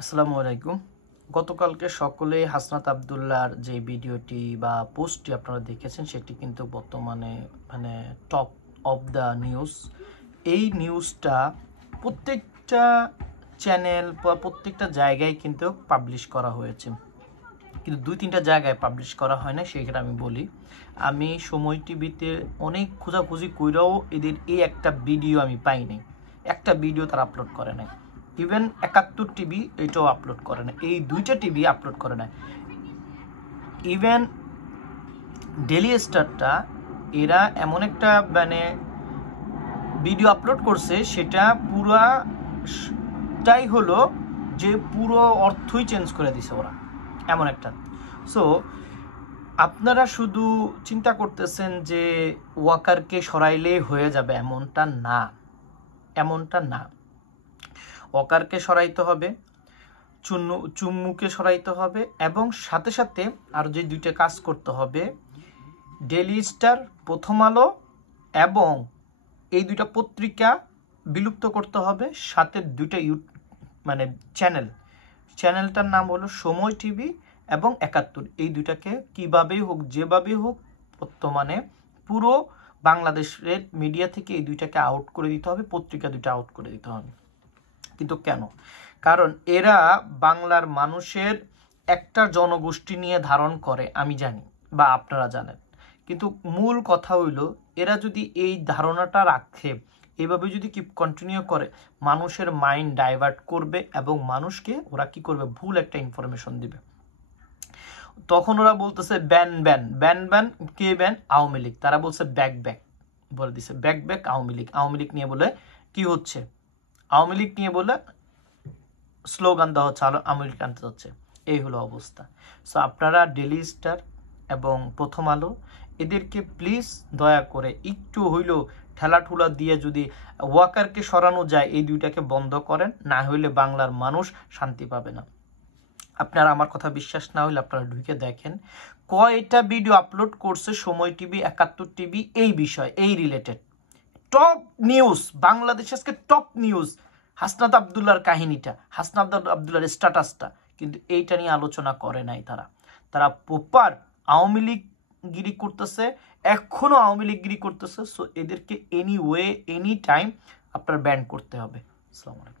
আসসালামু আলাইকুম। গতকালকে সকলে হাসনাত আবদুল্লাহর যে ভিডিওটি বা পোস্টটি আপনারা দেখেছেন সেটি কিন্তু বর্তমানে টপ অফ দ্য নিউজ। এই নিউজটা প্রত্যেকটা চ্যানেল বা প্রত্যেকটা জায়গায় কিন্তু পাবলিশ করা হয়েছে, কিন্তু 2-3টা জায়গায় পাবলিশ করা হয় না। সেইখানে আমি বলি, আমি সময় টিভিতে অনেক খোঁজাখুঁজি কইরাও এদের এই একটা ভিডিও আমি পাই নাই, একটা ভিডিও তারা আপলোড করে নাই। ইভেন 71 টিভি এটাও আপলোড করে না, এই 2টা টিভি আপলোড করে না। ইভেন ডেলি স্টারটা এরা এমন একটা ভিডিও আপলোড করছে, সেটা পুরাটাই হলো যে পুরো অর্থই চেঞ্জ করে দিছে ওরা, এমন একটা। সো আপনারা শুধু চিন্তা করতেছেন যে ওয়াকারকে সরাইলেই হয়ে যাবে, এমনটা না। ওয়াকারকে সরাইতে হবে, চুম্মুকে সরাইতে হবে, এবং সাথে সাথে আর যে 2টা কাজ করতে হবে, ডেইলি স্টার, প্রথম আলো এবং এই 2টা পত্রিকা বিলুপ্ত করতে হবে। সাথে 2টা চ্যানেলটার নাম হলো সময় টিভি এবং 71। এই 2টাকে কিভাবেই হোক, যেভাবেই হোক, বর্তমানে পুরো বাংলাদেশের মিডিয়া থেকে এই 2টাকে আউট করে দিতে হবে, পত্রিকা 2টা আউট করে দিতে হবে। কিন্তু কেন? কারণ এরা বাংলার মানুষের একটা জনগোষ্ঠী নিয়ে ধারণ করে, আমি জানি বা আপনারা জানেন, কিন্তু মূল কথা হইল এরা যদি এই ধারণাটা রাখে, এইভাবে যদি কন্টিনিউ করে, মানুষের মাইন্ড ডাইভার্ট করবে এবং মানুষকে ওরা কি করবে, ভুল একটা ইনফরমেশন দিবে। তখন ওরা বলতেছে ব্যান ব্যান ব্যান ব্যান, কে ব্যান? আওয়ামী লীগ। তারা বলছে ব্যাক ব্যাক, বলে দিছে ব্যাক ব্যাক আওয়ামী লীগ। আওয়ামী লীগ নিয়ে বলে কি হচ্ছে, আওয়ামী লীগ নিয়ে বলে স্লোগান দেওয়া হচ্ছে, আওয়ামী লীগ আনতে যাচ্ছে। এই হলো অবস্থা। সো আপনারা ডেইলি স্টার এবং প্রথম আলো এদেরকে প্লিজ দয়া করে একটু হইলেও ঠেলাঠুলা দিয়ে যদি ওয়াকারকে সরানো যায়, এই 2টাকে বন্ধ করেন, না হইলে বাংলার মানুষ শান্তি পাবে না। আপনারা আমার কথা বিশ্বাস না হইলে আপনারা ঢুকে দেখেন কয়টা ভিডিও আপলোড করছে সময় টিভি, 71 টিভি এই বিষয়, এই রিলেটেড। টপ নিউজ, বাংলাদেশ আজকে টপ নিউজ হাসনাত আবদুল্লাহর কাহিনীটা, হাসনাত আবদুল্লাহর স্ট্যাটাসটা, কিন্তু এইটা নিয়ে আলোচনা করে নাই তারা প্রপার আওয়ামী লীগ গিরি করতেছে, এখনো আওয়ামী লীগ গিরি করতেছে। সো এদেরকে এনি ওয়ে, এনি টাইম আপনার ব্যান করতে হবে। আসসালামু আলাইকুম।